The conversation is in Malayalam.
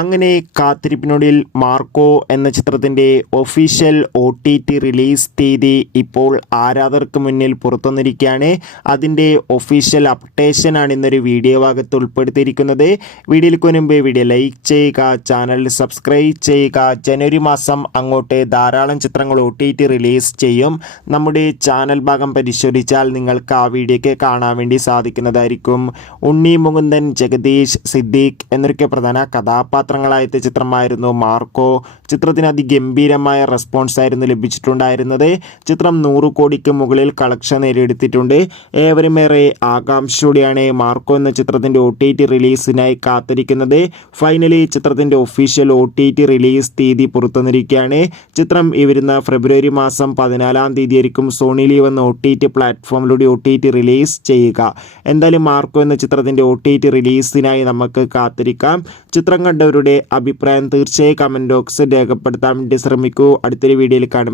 അങ്ങനെ കാത്തിരിപ്പിനൊടുവിൽ മാർക്കോ എന്ന ചിത്രത്തിൻ്റെ ഒഫീഷ്യൽ OTT റിലീസ് തീയതി ഇപ്പോൾ ആരാധകർക്ക് മുന്നിൽ പുറത്തുവന്നിരിക്കുകയാണ്. അതിൻ്റെ ഒഫീഷ്യൽ അപ്ഡേഷനാണ് ഇന്നൊരു വീഡിയോ ഭാഗത്ത് ഉൾപ്പെടുത്തിയിരിക്കുന്നത്. വീഡിയോയിലേക്ക് മുൻപ് വീഡിയോ ലൈക്ക് ചെയ്യുക, ചാനൽ സബ്സ്ക്രൈബ് ചെയ്യുക. ജനുവരി മാസം അങ്ങോട്ട് ധാരാളം ചിത്രങ്ങൾ OTT റിലീസ് ചെയ്യും. നമ്മുടെ ചാനൽ ഭാഗം പരിശോധിച്ചാൽ നിങ്ങൾക്ക് ആ വീഡിയോയ്ക്ക് കാണാൻ വേണ്ടി സാധിക്കുന്നതായിരിക്കും. ഉണ്ണി മുകുന്ദൻ, ജഗദീഷ്, സിദ്ദീഖ് എന്നൊക്കെ പ്രധാന കഥാപാത്രങ്ങളായ ചിത്രമായിരുന്നു മാർക്കോ. ചിത്രത്തിന് അതിഗംഭീരമായ റെസ്പോൺസ് ആയിരുന്നു ലഭിച്ചിട്ടുണ്ടായിരുന്നത്. ചിത്രം 100 കോടിക്ക് മുകളിൽ കളക്ഷൻ നേടിയെടുത്തിട്ടുണ്ട്. ഏവരുമേറെ ആകാംക്ഷയോടെയാണ് മാർക്കോ എന്ന ചിത്രത്തിൻ്റെ OTT റിലീസിനായി കാത്തിരിക്കുന്നത്. ഫൈനലി ചിത്രത്തിൻ്റെ ഒഫീഷ്യൽ OTT റിലീസ് തീയതി പുറത്തുവന്നിരിക്കുകയാണ്. ചിത്രം ഈ വരുന്ന ഫെബ്രുവരി മാസം 14-ാം തീയതി ആയിരിക്കും സോണി ലീവ് എന്ന OTT പ്ലാറ്റ്ഫോമിലൂടെ OTT റിലീസ് ചെയ്യുക. എന്തായാലും മാർക്കോ എന്ന ചിത്രത്തിൻ്റെ OTT റിലീസിനായി നമുക്ക് കാത്തിരിക്കാം. ചിത്രം കണ്ടവരുടെ അഭിപ്രായം തീർച്ചയായും കമൻറ്റ് ബോക്സിൽ രേഖപ്പെടുത്താൻ വേണ്ടി ശ്രമിക്കൂ. അടുത്തൊരു വീഡിയോയിൽ കാണും.